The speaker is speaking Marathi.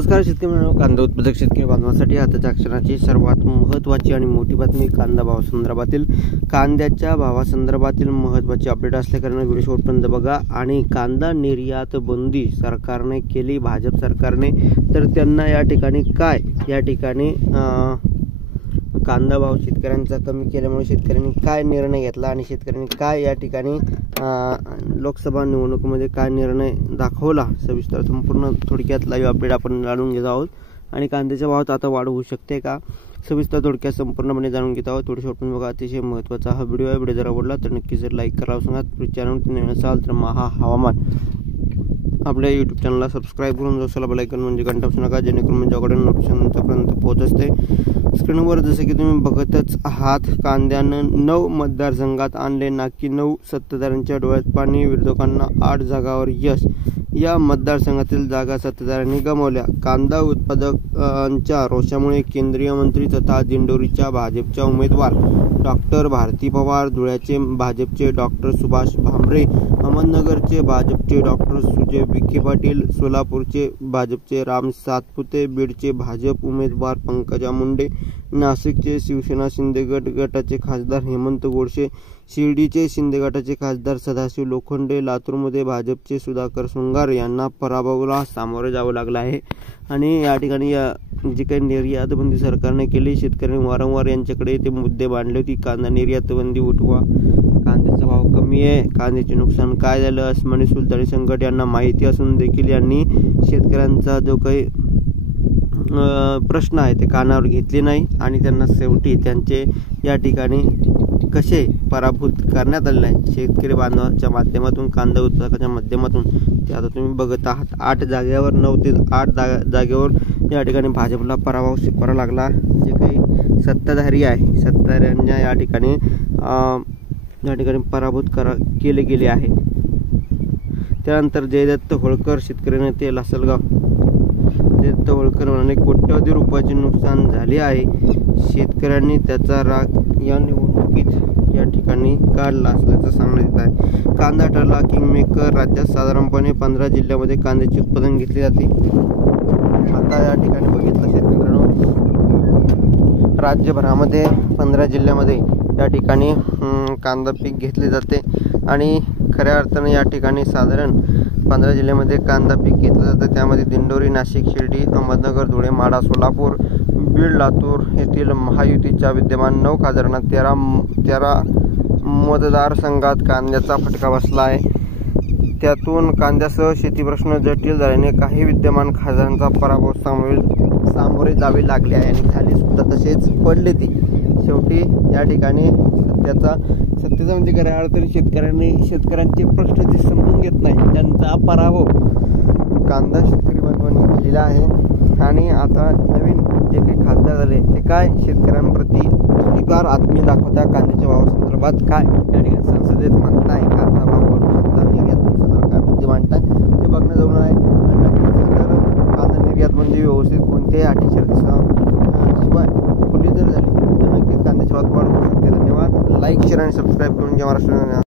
नमस्कार शेतकरी मित्रांनो, कांदा उत्पादक शेतकरी बांधवांसाठी आताच्या क्षणाची सर्वात महत्त्वाची आणि मोठी बातमी कांदा भावासंदर्भातील कांद्याच्या भावासंदर्भातील महत्त्वाची अपडेट असल्याकारणे व्हिडिओ शेवटपर्यंत बघा। आणि कांदा निर्यात बंदी सरकारने केली, भाजप सरकारने, तर त्यांना या ठिकाणी कांदा भाव शेतकऱ्यांचा कमी केल्यामुळे शेतकऱ्यांनी काय निर्णय घेतला आणि शेतकऱ्यांनी काय या ठिकाणी लोकसभा निवडणुकीमध्ये काय निर्णय दाखवला, सविस्तर संपूर्ण थोडक्यात लाईव्ह अपडेट आपण जाणून घेत आहोत। आणि कांद्याच्या भावात आता वाढ होऊ शकते का, सविस्तर थोडक्यात संपूर्णपणे जाणून घेत आहोत। थोडं शेवटपर्यंत बघा, अतिशय महत्त्वाचा हा व्हिडिओ आहे। व्हिडिओ जर आवडला तर नक्कीच लाईक करा, सांगा चॅनलवर नवीन असाल तर महा हवामान आपल्या यूट्यूब चॅनलला सबस्क्राईब करून जोशाला बेल आयकॉन म्हणजे घंटा वाजवू नका, जेणेकरून माझ्याकडे नोटिफिकेशन तुमच्यापर्यंत पोहोचते। स्क्रीनवर जसे की तुम्ही बघतच आहात, कांद्यानं 9 मतदारसंघात आणले नाकी 9, सत्ताधाऱ्यांच्या डोळ्यात पाणी, विरोधकांना 8 जागावर यश। या मतदारसंघातील जागा सत्ताधाऱ्यांनी गमावल्या। कांदा उत्पादकांच्या रोषामुळे केंद्रीय मंत्री तथा दिंडोरीच्या भाजपच्या उमेदवार डॉक्टर भारती पवार, धुळ्याचे भाजपचे डॉक्टर सुभाष भामरे, अहमदनगरचे भाजपचे डॉक्टर सुजय विखे पाटील, सोलापूरचे भाजपचे राम सातपुते, बीडचे भाजप उमेदवार पंकजा मुंडे, नाशिकचे शिवसेना शिंदे गटाचे खासदार हेमंत गोडसे, शिर्डीचे शिंदे गटाचे खासदार सदाशिव लोखंडे, लातूरमध्ये भाजपचे सुधाकर शृंगार यांना पराभवाला सामोरे जावं लागलं आहे। आणि या ठिकाणी जी काही निर्यात बंदी सरकारने केली, शेतकऱ्यांनी वारंवार यांच्याकडे ते मुद्दे मांडले होते, कांदा निर्यात बंदी उठवा, कांद्याचा भाव कमी आहे, कांद्याचे नुकसान काय झालं, अस्मानी सुलतानी संकट यांना माहिती असून देखील यांनी शेतकऱ्यांचा जो काही प्रश्न आहे ते कानावर घेतले नाही आणि त्यांना शेवटी त्यांचे या ठिकाणी कसे पराभूत करण्यात आले नाही शेतकरी बांधवांच्या माध्यमातून, कांदा उत्पादकाच्या माध्यमातून। ते आता तुम्ही बघत आहात, 8 जागेवर 9 ते 8 जागेवर या ठिकाणी भाजपला पराभव स्वीकारावा लागला। जे काही सत्ताधारी आहे, सत्ताधाऱ्यांना या ठिकाणी पराभूत केले गेले आहे। त्यानंतर जयदत्त होळकर, शेतकरी नेते लासलगाव, जयदत्त होळकर म्हणाले कोट्यवधी रुपयाचे नुकसान झाले आहे, शेतकऱ्यांनी त्याचा राग या निवडणुकीत या ठिकाणी काढला असल्याचं सांगण्यात येत आहे। कांदा ठरला किंगमेकर, राज्यात साधारणपणे 15 जिल्ह्यामध्ये कांद्याचे उत्पादन घेतले जाते। आता या ठिकाणी बघितलं शेतकऱ्यांनो, राज्यभरामध्ये 15 जिल्ह्यामध्ये या ठिकाणी कांदा पीक घेतले जाते आणि खऱ्या अर्थाने या ठिकाणी साधारण 15 जिल्ह्यामध्ये कांदा पीक घेतलं जातं। त्यामध्ये दिंडोरी, नाशिक, शिर्डी, अहमदनगर, धुळे, माढा, सोलापूर, बीड, लातूर येथील महायुतीच्या विद्यमान 9 खासदारांना 13 मतदारसंघात कांद्याचा फटका बसला आहे। त्यातून कांद्यासह शेती प्रश्न जटिल झाल्याने काही विद्यमान खासदारांचा पराभव सामोरे जावे लागले आहे आणि खाली सुद्धा तसेच पडले ते। शेवटी या ठिकाणी सत्तेचा म्हणजे खऱ्या अर्थाने शेतकऱ्यांचे प्रश्न जे समजून घेत नाही त्यांचा पराभव कांदा शेतकरी बांधवांनी केलेला आहे। आणि आता नवीन जे काही खासदार झाले ते काय शेतकऱ्यांप्रती थोडीफार आत्मीय दाखवता, कांद्याच्या भावासंदर्भात काय या ठिकाणी संसदेत म्हणताय, कांदा भाव वाढू शकता, निर्यात बंदी काय मुद्दे मांडताय ते बघणं जरूर आहे। आणि नक्कीच जर कांदा निर्यात बंदी व्यवस्थित कोणत्याही अटी शर्तीशिवाय खुली जर झाली तर नक्कीच कांद्याच्या भावात वाढ होऊ शकते। धन्यवाद, लाईक, शेअर आणि सबस्क्राईब करून घ्या महाराष्ट्र।